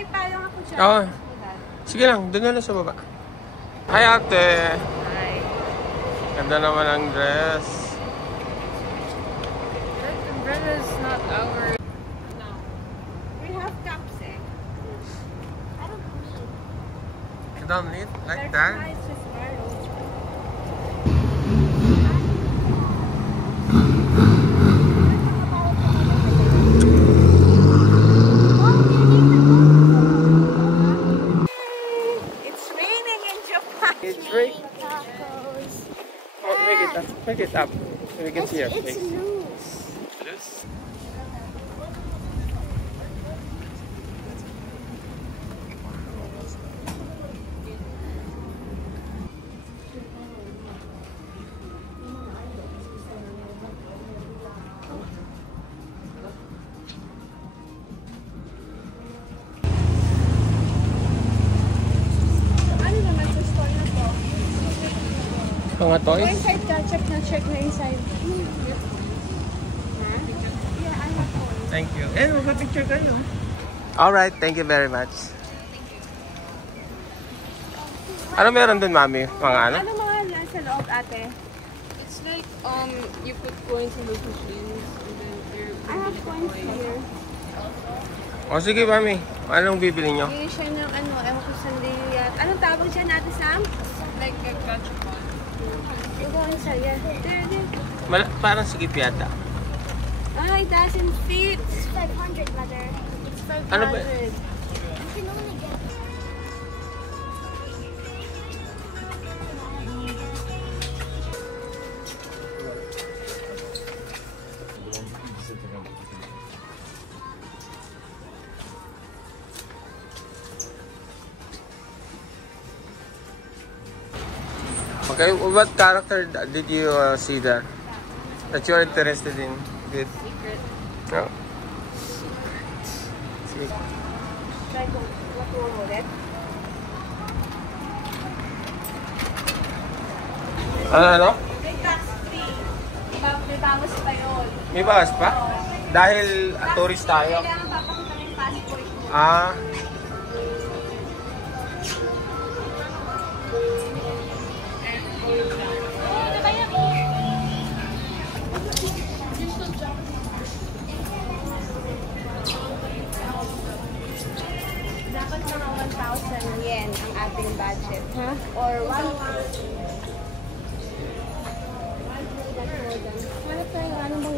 may payong ako dyan. Oo. Sige lang, doon na lang sa baba. Hi, ate. Hi. Ganda naman ang dress. The umbrella is not our... No. We have cups, eh. I don't need. You don't need like that? It's just borrowed. It's raining in Japan. It's right. Tacos. Oh, make it up so we can see your face. It's loose. Loose. Ano naman sa store na to? Mga Go toys? inside ka. Check na inside. Thank you. And magpa-picture kayo. Alright, thank you very much. Ano meron dun, mami? Mga ano? Ano mga nasa loob, ate? It's like you put coins in those machines and then you're I have coins here. O sige, mami. Anong bibili nyo? Bili siya ng ano, ewan ko saan din yan. Anong tawag dyan natin, Sam? like a gachapon. You go inside, yeah. There. Parang sigip yata. Ah, it doesn't fit. It's 500, mother. It's 500. Ano ba? You can only get. Okay, what character did you see there? That you're interested in? With? Secret. No. See. Try to, what wrong with it? Ano? May tax free. May bawas pa yun. May bawas pa? Dahil tourist tayo. Kailangan papakita ng passport mo. Ah. Dapat mga 1,000 yen ang ating budget. Huh? Or 1...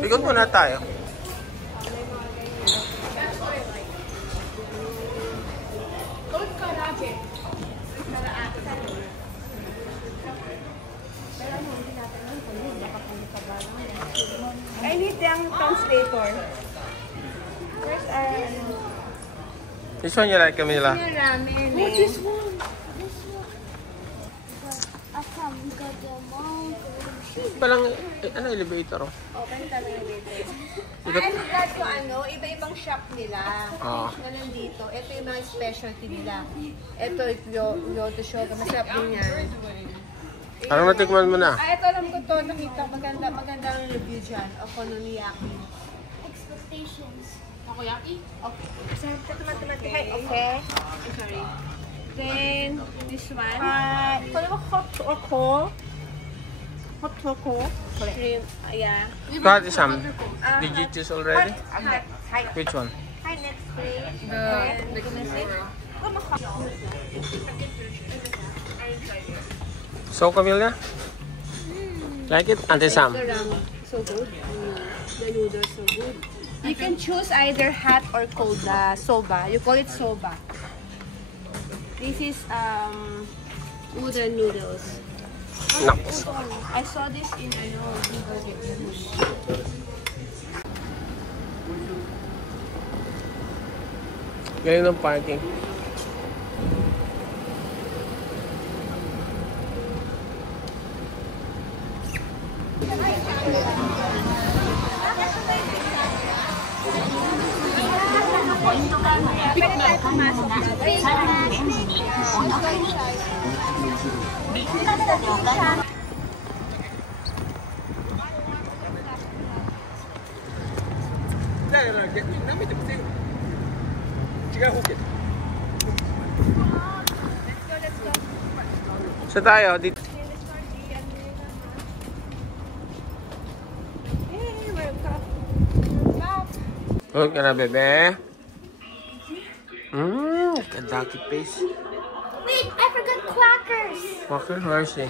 Bigot muna tayo. I need yung translator. Where's our... This one you like, Camila? Yung ramen eh. What is one? This one. I come got the mount. Parang, ano, elevator? Open talaga dito. Iba- I'm glad ko ano, iba-ibang shop nila. Oo. Na nandito. Ito yung mga specialty nila. Ito yung Yoto Shop. Masarap din yan. Parang natikman mo na. Ah, ito alam ko to. Nakita. Maganda ang review dyan. Okonomiyaki. Expectations. Takoyaki? Okay. Okay. Okay. Sorry. Then, this one. Kala mo hot choco. Hot choco. Shrimp. Yeah. Got some. Did you choose already? Hi. Which one? Hi, next please. The So, Camila? Like it? Auntie Sam? The ramen. So good. The noodles so good. You can choose either hot or cold soba. You call it soba. This is udon noodles. No. I saw this in Galing ng parking. So tayo, dito. Hey, welcome. Back. Huwag ka na, bebe. Kentucky paste. Wait, I forgot crackers. Walker, where is she?